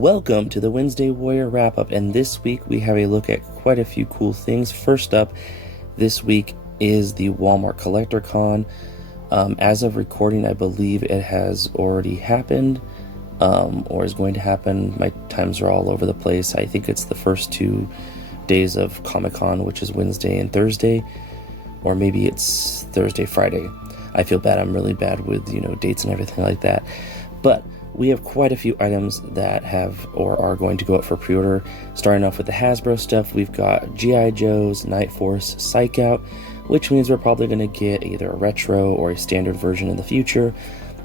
Welcome to the Wednesday Warrior Wrap-Up, and this week we have a look at quite a few cool things. First up, this week is the Walmart Collector Con. As of recording, I believe it has already happened, or is going to happen. My times are all over the place. I think it's the first 2 days of Comic-Con, which is Wednesday and Thursday, or maybe it's Thursday, Friday. I feel bad. I'm really bad with, dates and everything like that. But we have quite a few items that have or are going to go up for pre-order. Starting off with the Hasbro stuff, we've got G.I. Joe's Night Force Psych-Out, which means we're probably going to get either a retro or a standard version in the future,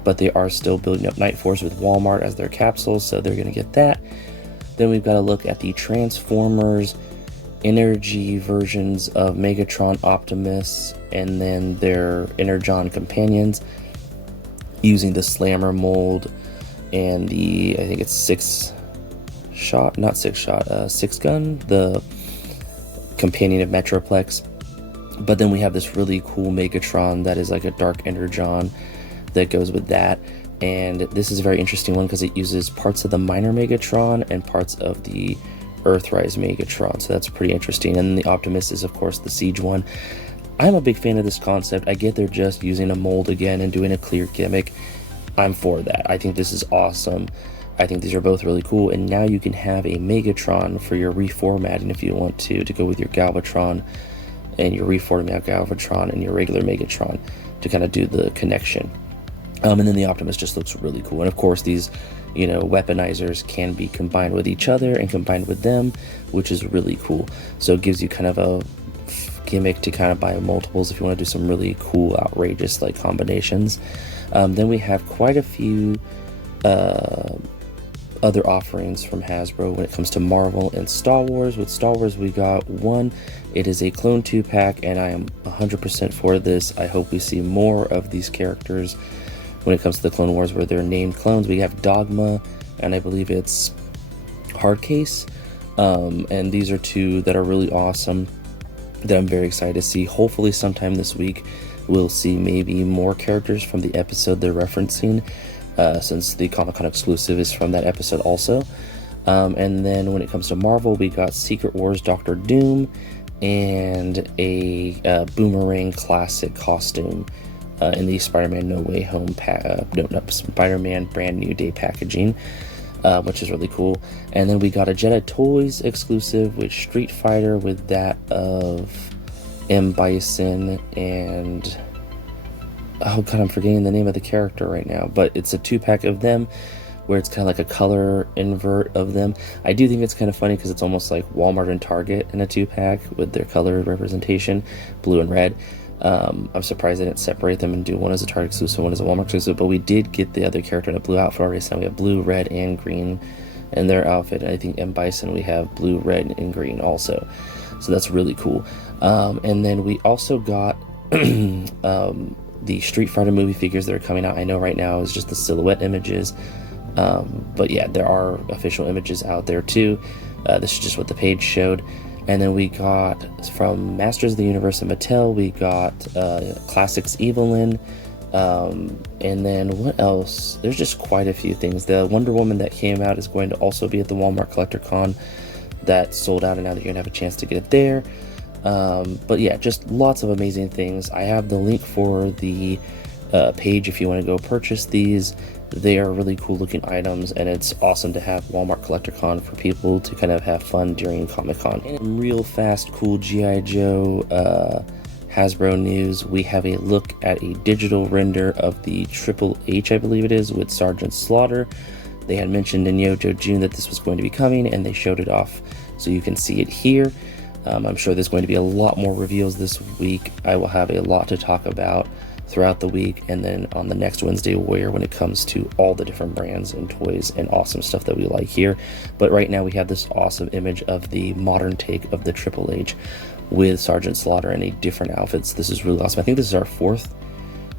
but they are still building up Night Force with Walmart as their capsules, so they're going to get that. Then we've got to look at the Transformers Energy versions of Megatron, Optimus, and then their Energon companions using the Slammer mold and the, I think it's 6-gun, the companion of Metroplex. But then we have this really cool Megatron that is like a dark Energon that goes with that. And this is a very interesting one because it uses parts of the minor Megatron and parts of the Earthrise Megatron, so that's pretty interesting. And then the Optimus is, of course, the Siege one. I'm a big fan of this concept. I get they're just using a mold again and doing a clear gimmick. I'm for that. I think this is awesome. I think these are both really cool, and now you can have a Megatron for your reformatting if you want to go with your Galvatron and your reformatting out Galvatron and your regular Megatron to kind of do the connection. And then the Optimus just looks really cool. And of course, these weaponizers can be combined with each other and combined with them, which is really cool. So it gives you kind of a gimmick to kind of buy multiples if you want to do some really cool, outrageous like combinations. Then we have quite a few other offerings from Hasbro when it comes to Marvel and Star Wars. With Star Wars, we got one. It is a Clone 2-pack, and I am 100% for this. I hope we see more of these characters when it comes to the Clone Wars where they're named clones. We have Dogma, and I believe it's Hardcase. And these are two that are really awesome that I'm very excited to see. Hopefully sometime this week we'll see maybe more characters from the episode they're referencing, since the Comic-Con exclusive is from that episode also. And then when it comes to Marvel, we got Secret Wars Doctor Doom and a Boomerang classic costume in the Spider-Man No Way Home Spider-Man Brand New Day packaging, which is really cool. And then we got a Jedi Toys exclusive with Street Fighter with that of M. Bison and, oh god, I'm forgetting the name of the character right now, but it's a 2-pack of them where it's kind of like a color invert of them. I do think it's kind of funny because it's almost like Walmart and Target in a 2-pack with their color representation, blue and red. I'm surprised they didn't separate them and do one as a Target exclusive, one as a Walmart exclusive, but we did get the other character in a blue outfit already, so now we have blue, red, and green in their outfit. And I think M. Bison, we have blue, red, and green also, so that's really cool. And then we also got the Street Fighter movie figures that are coming out. I know right now is just the silhouette images, but yeah, there are official images out there too. This is just what the page showed. And then we got from Masters of the Universe and Mattel, we got Classics Evelyn. And then what else? There's just quite a few things. The Wonder Woman that came out is going to also be at the Walmart Collector Con. That sold out, and now that you're gonna have a chance to get it there. But yeah, just lots of amazing things. I have the link for the page if you want to go purchase these. They are really cool looking items, and it's awesome to have Walmart Collector Con for people to kind of have fun during Comic Con. And real fast, cool G.I. Joe Hasbro news. We have a look at a digital render of the Triple H, I believe it is, with Sergeant Slaughter. They had mentioned in Yojo June that this was going to be coming, and they showed it off, so you can see it here. I'm sure there's going to be a lot more reveals this week. I will have a lot to talk about throughout the week, and then on the next Wednesday Warrior when it comes to all the different brands and toys and awesome stuff that we like here. But right now we have this awesome image of the modern take of the Triple H with Sergeant Slaughter in a different outfits. This is really awesome. I think this is our 4th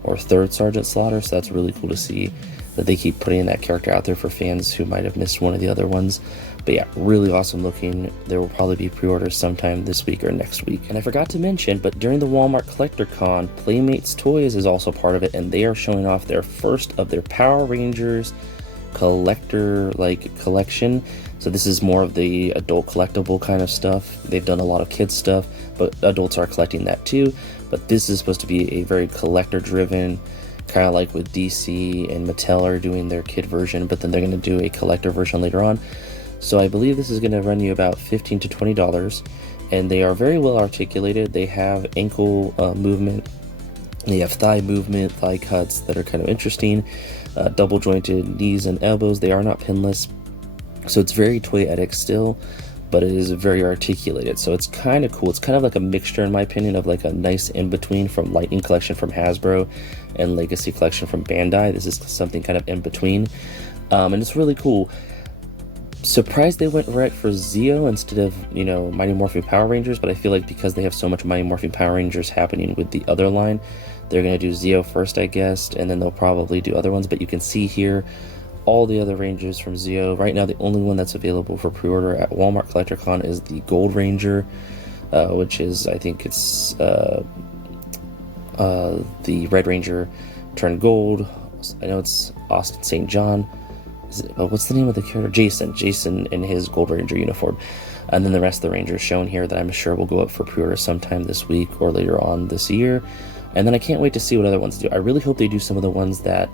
or 3rd Sergeant Slaughter, so that's really cool to see that they keep putting that character out there for fans who might have missed one of the other ones. But yeah, really awesome looking. There will probably be pre-orders sometime this week or next week. And I forgot to mention, but during the Walmart Collector Con, Playmates Toys is also part of it, and they are showing off their first of their Power Rangers collector like collection. So this is more of the adult collectible kind of stuff. They've done a lot of kids stuff, but adults are collecting that too. But this is supposed to be a very collector driven, kind of like with DC and Mattel are doing their kid version, but then they're going to do a collector version later on. So I believe this is going to run you about $15 to $20, and they are very well articulated. They have ankle movement, they have thigh movement, thigh cuts that are kind of interesting, double jointed knees and elbows. They are not pinless, so it's very toyetic still, but it is very articulated, so it's kind of cool. It's kind of like a mixture, in my opinion, of like a nice in-between from Lightning Collection from Hasbro and Legacy Collection from Bandai. This is something kind of in between, and it's really cool. Surprised they went right for Zeo instead of, you know, Mighty Morphin Power Rangers, but I feel like because they have so much Mighty Morphin Power Rangers happening with the other line, they're going to do Zeo first, I guess, and then they'll probably do other ones. But you can see here all the other Rangers from Zeo. Right now, the only one that's available for pre-order at Walmart CollectorCon is the Gold Ranger, which is, I think it's the Red Ranger turned gold. I know it's Austin St. John. What's the name of the character? Jason in his Gold Ranger uniform. And then the rest of the Rangers shown here that I'm sure will go up for pre-order sometime this week or later on this year. And then I can't wait to see what other ones do. I really hope they do some of the ones that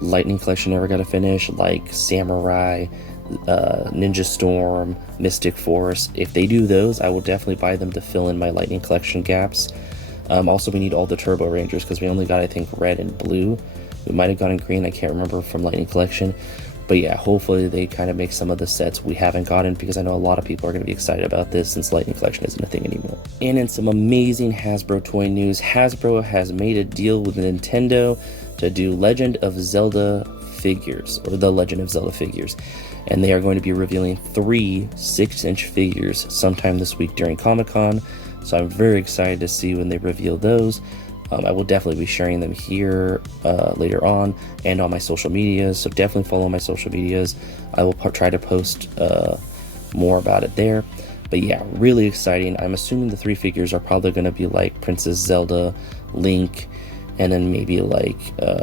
Lightning Collection never got to finish, like Samurai, Ninja Storm, Mystic Force. If they do those, I will definitely buy them to fill in my Lightning Collection gaps. Also, we need all the Turbo Rangers because we only got, I think, red and blue. We might have gotten green, I can't remember, from Lightning Collection. But yeah, hopefully they kind of make some of the sets we haven't gotten, because I know a lot of people are going to be excited about this since Lightning Collection isn't a thing anymore. And in some amazing Hasbro toy news, Hasbro has made a deal with Nintendo to do Legend of Zelda figures, or the Legend of Zelda figures. And they are going to be revealing 3 6-inch figures sometime this week during Comic-Con. So I'm very excited to see when they reveal those. I will definitely be sharing them here later on and on my social medias, so definitely follow my social medias. I will try to post more about it there. But yeah, really exciting. I'm assuming the 3 figures are probably going to be like Princess Zelda, Link, and then maybe like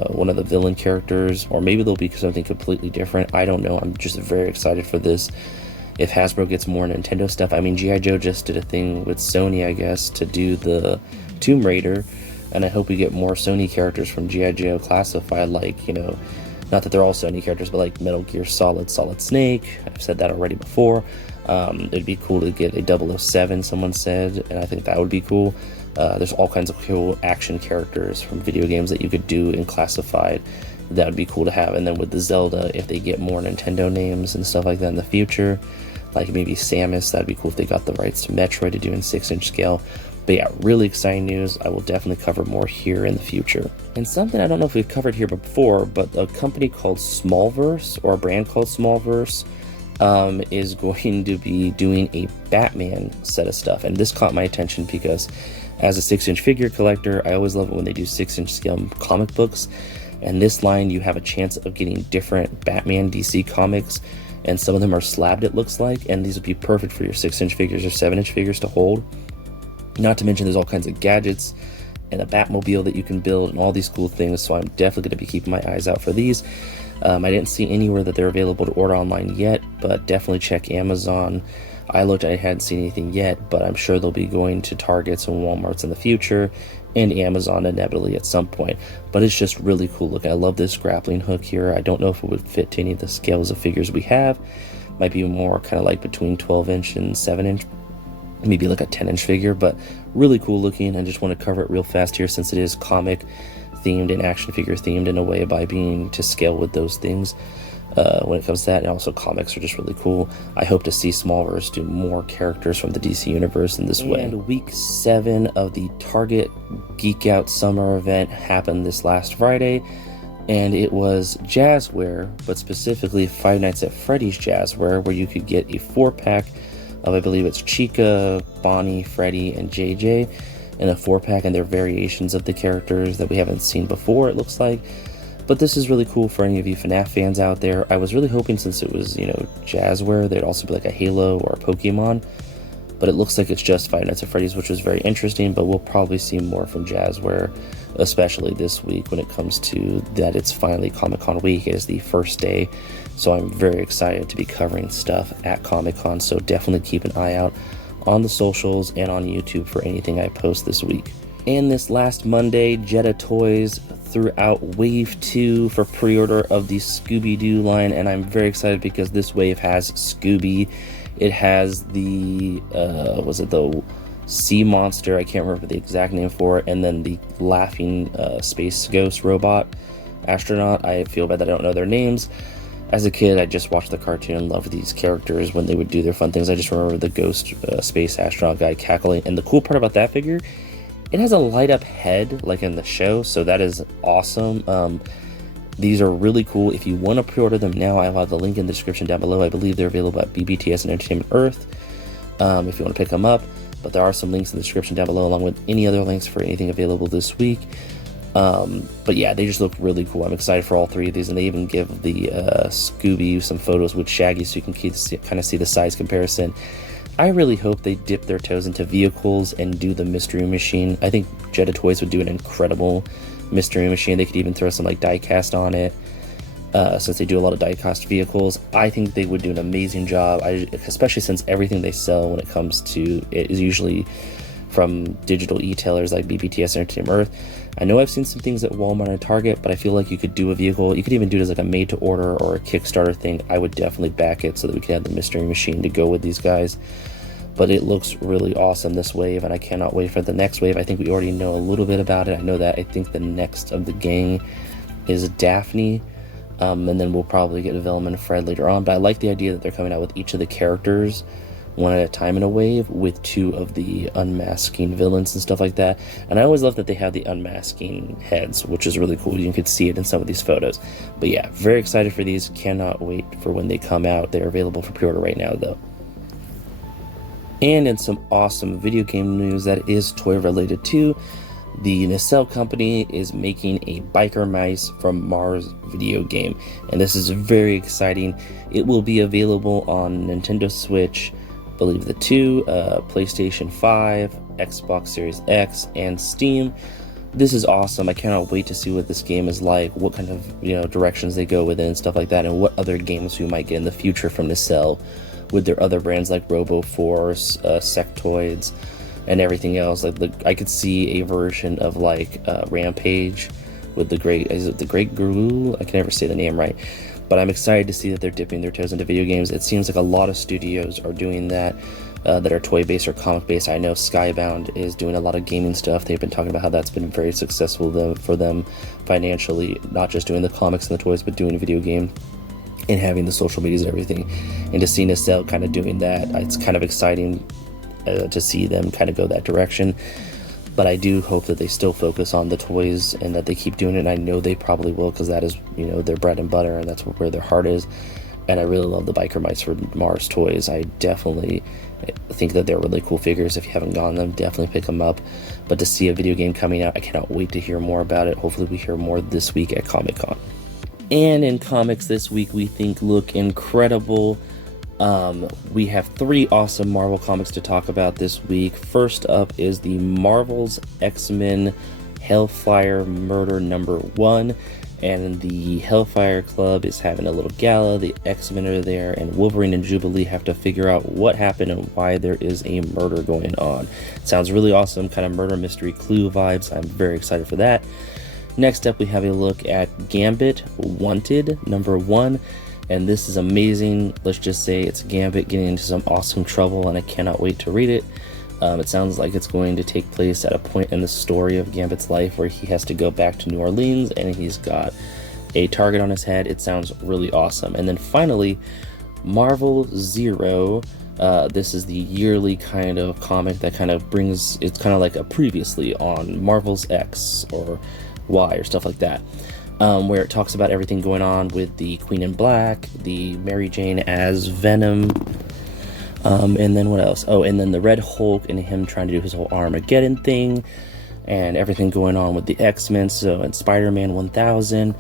one of the villain characters, or maybe they'll be something completely different. I don't know. I'm just very excited for this. If Hasbro gets more Nintendo stuff, I mean, G.I. Joe just did a thing with Sony, I guess, to do the Tomb Raider. And I hope we get more Sony characters from G.I. Joe Classified, like, you know, not that they're all Sony characters, but like Metal Gear Solid Snake. I've said that already before. It'd be cool to get a 007, someone said, and I think that would be cool. There's all kinds of cool action characters from video games that you could do in Classified. That would be cool to have. And then with the Zelda, if they get more Nintendo names and stuff like that in the future, like maybe Samus, that'd be cool if they got the rights to Metroid to do in 6-inch scale. But yeah, really exciting news. I will definitely cover more here in the future. And something I don't know if we've covered here before, but a company called Smallverse, or a brand called Smallverse, is going to be doing a Batman set of stuff. And this caught my attention because as a 6-inch figure collector, I always love it when they do 6-inch scale comic books. And this line, you have a chance of getting different Batman DC comics, and some of them are slabbed, it looks like, and these would be perfect for your 6-inch figures or 7-inch figures to hold. Not to mention there's all kinds of gadgets and a Batmobile that you can build and all these cool things, so I'm definitely going to be keeping my eyes out for these. I didn't see anywhere that they're available to order online yet, but definitely check Amazon. I looked, I hadn't seen anything yet, but I'm sure they'll be going to Targets and Walmarts in the future, and Amazon inevitably at some point. But it's just really cool looking. I love this grappling hook here. I don't know if it would fit to any of the scales of figures we have. Might be more kind of like between 12-inch and 7-inch. Maybe like a 10-inch figure, but really cool looking. I just want to cover it real fast here since it is comic themed and action figure themed in a way by being to scale with those things when it comes to that. And also comics are just really cool. I hope to see Smallverse do more characters from the DC universe in this way. And week 7 of the Target Geek-Out summer event happened this last Friday, and it was Jazzware, but specifically Five Nights at Freddy's Jazzware, where you could get a 4-pack of, I believe it's Chica, Bonnie, Freddy, and JJ in a 4-pack, and they're variations of the characters that we haven't seen before, it looks like. But this is really cool for any of you FNAF fans out there. I was really hoping, since it was, you know, Jazzware, there'd also be like a Halo or a Pokemon. but it looks like it's just Five Nights at Freddy's, which was very interesting. But we'll probably see more from Jazzware, especially this week when it comes to that. It's finally Comic-Con week. It is the first day, so I'm very excited to be covering stuff at Comic-Con. So definitely keep an eye out on the socials and on YouTube for anything I post this week. And this last Monday, Jetta Toys threw out Wave 2 for pre-order of the Scooby-Doo line, and I'm very excited because this wave has Scooby. It has the, was it the sea monster? I can't remember the exact name for it. And then the laughing space ghost robot astronaut. I feel bad that I don't know their names. As a kid, I just watched the cartoon and loved these characters when they would do their fun things. I just remember the ghost space astronaut guy cackling. And the cool part about that figure, it has a light up head like in the show, so that is awesome. These are really cool. If you want to pre-order them now, I'll have the link in the description down below. I believe they're available at BBTS and Entertainment Earth if you want to pick them up. But there are some links in the description down below, along with any other links for anything available this week. But yeah, they just look really cool. I'm excited for all three of these, and they even give the Scooby some photos with Shaggy, so you can kind of see the size comparison. I really hope they dip their toes into vehicles and do the Mystery Machine. I think Jetta Toys would do an incredible Mystery Machine. They could even throw some like die-cast on it, since they do a lot of die-cast vehicles. I think they would do an amazing job, especially since everything they sell when it comes to it is usually from digital e-tailers like BBTS and Entertainment Earth. I know I've seen some things at Walmart and Target, but I feel like you could do a vehicle. You could even do it as like a made-to-order or a Kickstarter thing. I would definitely back it so that we could have the Mystery Machine to go with these guys. But it looks really awesome, this wave, and I cannot wait for the next wave. I think we already know a little bit about it. I know that I think the next of the gang is Daphne, and then we'll probably get Velma and Fred later on. But I like the idea that they're coming out with each of the characters one at a time in a wave, with two of the unmasking villains and stuff like that. And I always love that they have the unmasking heads, which is really cool. You can see it in some of these photos. But yeah, very excited for these. Cannot wait for when they come out. They're available for pre-order right now, though. And in some awesome video game news that is toy related too, the Mattel company is making a biker mice from Mars video game, and this is very exciting. It will be available on Nintendo Switch, I believe the 2, PlayStation 5, Xbox Series X, and Steam. This is awesome. I cannot wait to see what this game is like, what kind of directions they go with it and stuff like that, and what other games we might get in the future from Mattel with their other brands like RoboForce, Sectoids, and everything else. Like I could see a version of like Rampage with the Great Guru? I can never say the name right. But I'm excited to see that they're dipping their toes into video games. It seems like a lot of studios are doing that, that are toy-based or comic-based. I know Skybound is doing a lot of gaming stuff. They've been talking about how that's been very successful for them financially, not just doing the comics and the toys, but doing video game and having the social medias and everything. And to see Mattel kind of doing that, it's kind of exciting to see them kind of go that direction. But I do hope that they still focus on the toys and that they keep doing it. And I know they probably will, because that is, their bread and butter, and that's where their heart is. And I really love the biker mice for Mars toys. I definitely think that they're really cool figures. If you haven't gotten them, definitely pick them up. But to see a video game coming out, I cannot wait to hear more about it. Hopefully we hear more this week at Comic-Con. And in comics this week, we think look incredible. We have 3 awesome Marvel comics to talk about this week. First up is the Marvel's X-Men Hellfire Murder #1, and the Hellfire Club is having a little gala. The X-Men are there, and Wolverine and Jubilee have to figure out what happened and why there is a murder going on. Sounds really awesome, kind of murder mystery Clue vibes. I'm very excited for that. Next up, we have a look at Gambit Wanted #1. And this is amazing. Let's just say it's Gambit getting into some awesome trouble, and I cannot wait to read it. It sounds like it's going to take place at a point in the story of Gambit's life where he has to go back to New Orleans, and he's got a target on his head. It sounds really awesome. And then finally, Marvel Zero. This is the yearly kind of comic that kind of brings, it's kind of like a previously on Marvel's X or Y or stuff like that. Where it talks about everything going on with the Queen in Black, the Mary Jane as Venom, and then what else? Oh, and then the Red Hulk and him trying to do his whole Armageddon thing, and everything going on with the X-Men, and Spider-Man 1000.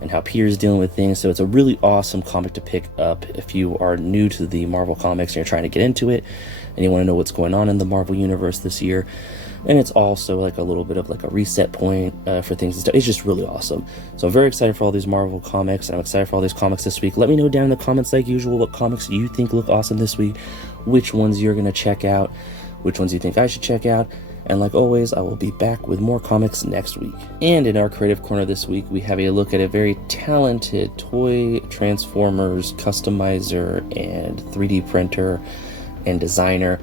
and how Peter's dealing with things. So it's a really awesome comic to pick up if you are new to the Marvel comics and you're trying to get into it and you want to know what's going on in the Marvel universe this year. And it's also like a little bit of like a reset point for things and stuff. It's just really awesome. So I'm very excited for all these Marvel comics, and I'm excited for all these comics this week. Let me know down in the comments like usual what comics you think look awesome this week, which ones you're going to check out, which ones you think I should check out. And like always, I will be back with more comics next week. And in our creative corner this week, we have a look at a very talented toy transformers customizer and 3D printer and designer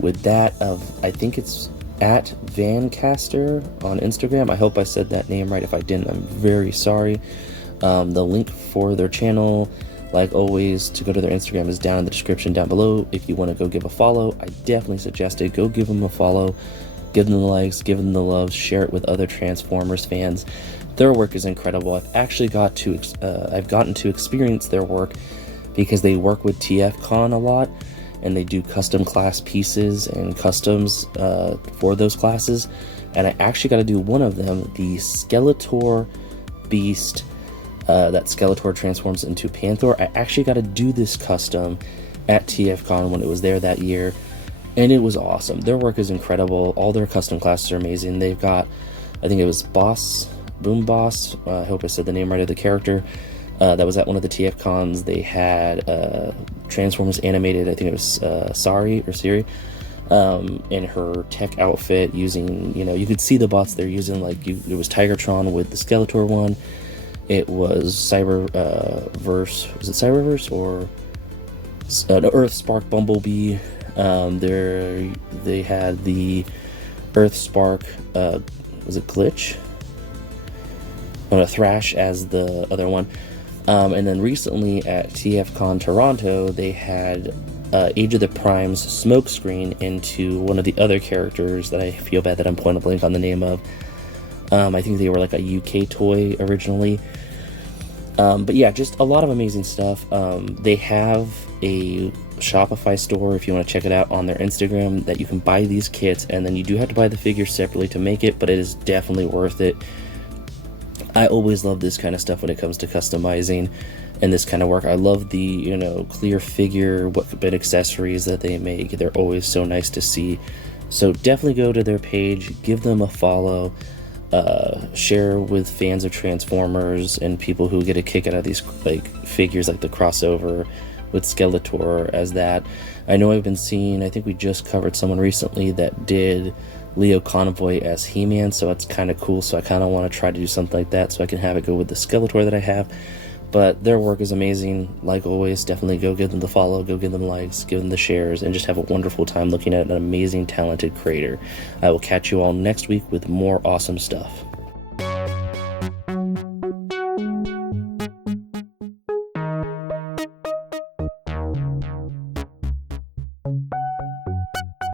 with that of, I think it's at Vancaster on Instagram. I hope I said that name right. If I didn't, I'm very sorry. The link for their channel, like always, to go to their Instagram is down in the description down below. If you want to go give a follow, I definitely suggest it. Go give them a follow, give them the likes, give them the love, share it with other Transformers fans. Their work is incredible. I've actually gotten to experience their work because they work with TFCon a lot, and they do custom class pieces and customs for those classes. And I actually got to do one of them, the Skeletor Beast, that Skeletor transforms into Panther. I actually got to do this custom at TFCon when it was there that year, and it was awesome. Their work is incredible. All their custom classes are amazing. They've got, I think it was Boom Boss, I hope I said the name right of the character, that was at one of the TFCons. They had Transformers animated, I think it was Sari, in her tech outfit using, you could see the bots they're using, like it was Tigertron with the Skeletor one. It was Cyberverse, was it Cyberverse or Earth Spark Bumblebee? They had the Earth Spark, was it Glitch? Thrash as the other one. And then recently at TFCon Toronto, they had Age of the Prime's smokescreen into one of the other characters that I feel bad that I'm point blank on the name of. I think they were like a UK toy originally. But yeah, just a lot of amazing stuff. They have a Shopify store, if you want to check it out, on their Instagram, that you can buy these kits, and then you do have to buy the figures separately to make it, but it is definitely worth it. I always love this kind of stuff when it comes to customizing and this kind of work. I love the, clear figure, what bit accessories that they make. They're always so nice to see. So definitely go to their page, give them a follow, share with fans of Transformers and people who get a kick out of these like figures, like the crossover with Skeletor as that. I know I've been seeing, I think we just covered someone recently that did Leo Convoy as He-Man, so it's kind of cool. So I kind of want to try to do something like that so I can have it go with the Skeletor that I have. But their work is amazing. Like always, definitely go give them the follow, go give them likes, give them the shares, and just have a wonderful time looking at an amazing, talented creator. I will catch you all next week with more awesome stuff.